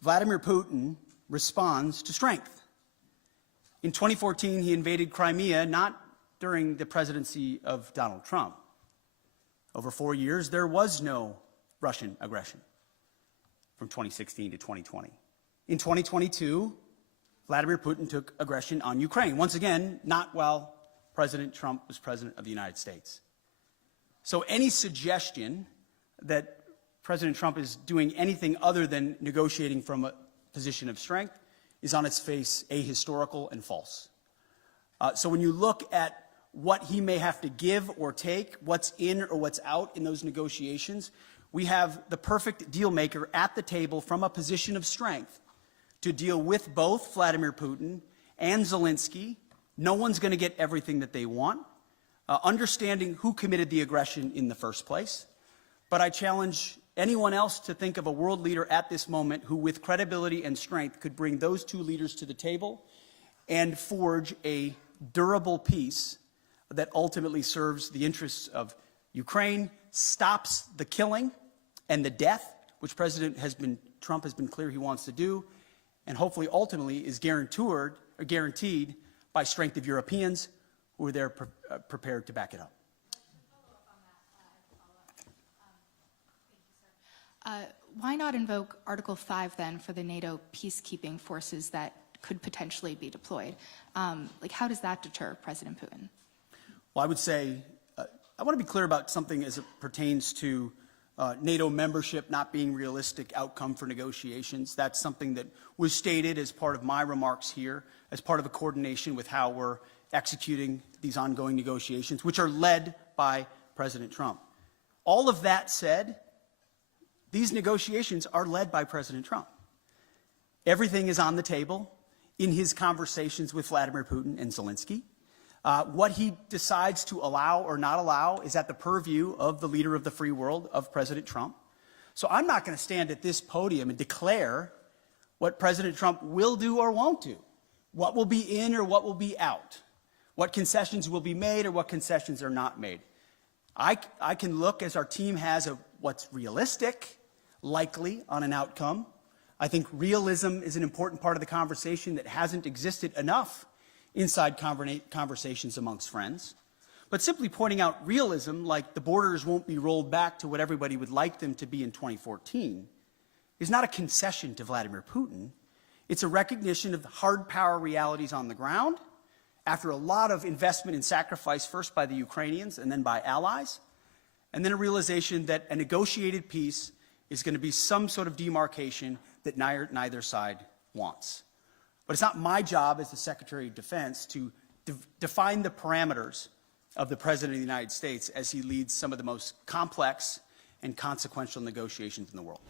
Vladimir Putin responds to strength. In 2014, he invaded Crimea, not during the presidency of Donald Trump. Over 4 years, there was no Russian aggression from 2016 to 2020. In 2022, Vladimir Putin took aggression on Ukraine. Once again, not while President Trump was president of the United States. So any suggestion that President Trump is doing anything other than negotiating from a position of strength is on its face ahistorical and false. So when you look at what he may have to give or take, what's in or what's out in those negotiations, we have the perfect deal maker at the table from a position of strength to deal with both Vladimir Putin and Zelensky. No one's going to get everything that they want, understanding who committed the aggression in the first place. But I challenge anyone else to think of a world leader at this moment who, with credibility and strength, could bring those two leaders to the table and forge a durable peace that ultimately serves the interests of Ukraine, stops the killing and the death, which Trump has been clear he wants to do, and hopefully ultimately is guaranteed by strength of Europeans who are there prepared to back it up. Why not invoke Article 5 then for the NATO peacekeeping forces that could potentially be deployed? How does that deter President Putin? Well, I would say, I want to be clear about something as it pertains to NATO membership not being realistic outcome for negotiations. That's something that was stated as part of my remarks here, as part of a coordination with how we're executing these ongoing negotiations, which are led by President Trump. All of that said, these negotiations are led by President Trump. Everything is on the table in his conversations with Vladimir Putin and Zelensky. What he decides to allow or not allow is at the purview of the leader of the free world, of President Trump. So I'm not going to stand at this podium and declare what President Trump will do or won't do, what will be in or what will be out, what concessions will be made or what concessions are not made. I can look, as our team has, of what's realistic, likely on an outcome. I think realism is an important part of the conversation that hasn't existed enough inside conversations amongst friends. But simply pointing out realism, like the borders won't be rolled back to what everybody would like them to be in 2014, is not a concession to Vladimir Putin. It's a recognition of the hard power realities on the ground after a lot of investment and sacrifice, first by the Ukrainians and then by allies, and then a realization that a negotiated peace is going to be some sort of demarcation that neither side wants. But it's not my job as the Secretary of Defense to define the parameters of the President of the United States as he leads some of the most complex and consequential negotiations in the world.